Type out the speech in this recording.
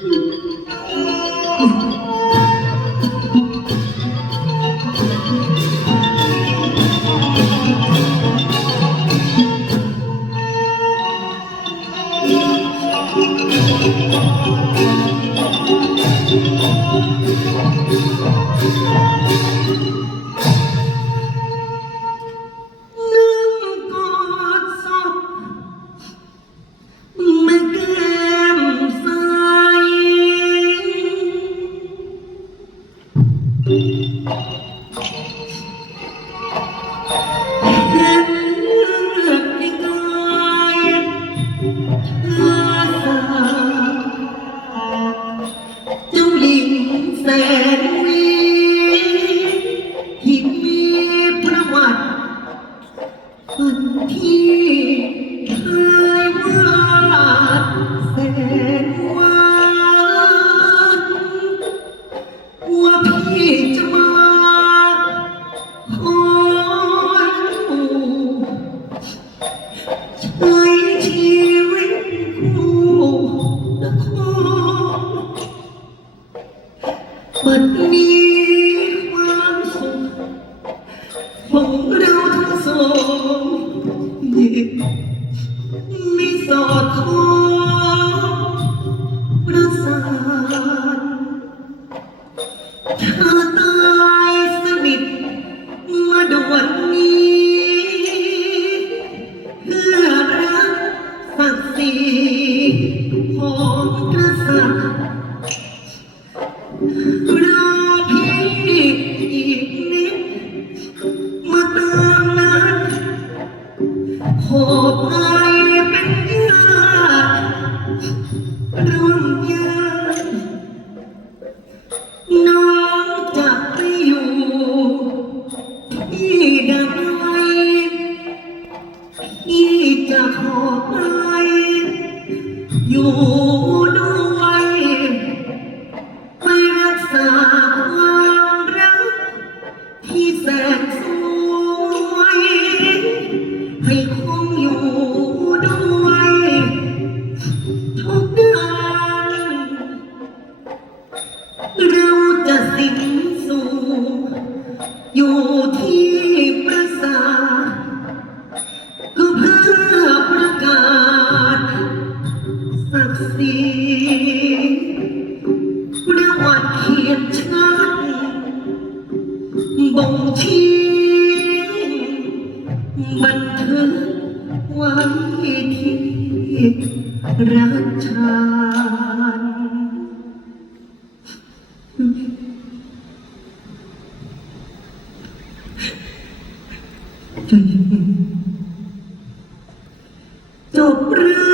นึ่ ที่เคยวาดแสนหวานว่าพี่จะมาคอยอยู่ใช้ชีวิตคู่นครบัดนี้ความสุขของเราทั้งสอง ม่สอดคล้องประสานถ้าตายสนิทมาดวนนี้เพื่อรักศักดิ์ศรีของ อยู่ด้วยไปรักษาความรัก ที่แสนสวย ให้คงอยู่ด้วย ทุกเดือนเราจะสิ้นสู่อยู่ บ่งชี้บันเทิงไว้ที่รักชานจบเรื่อง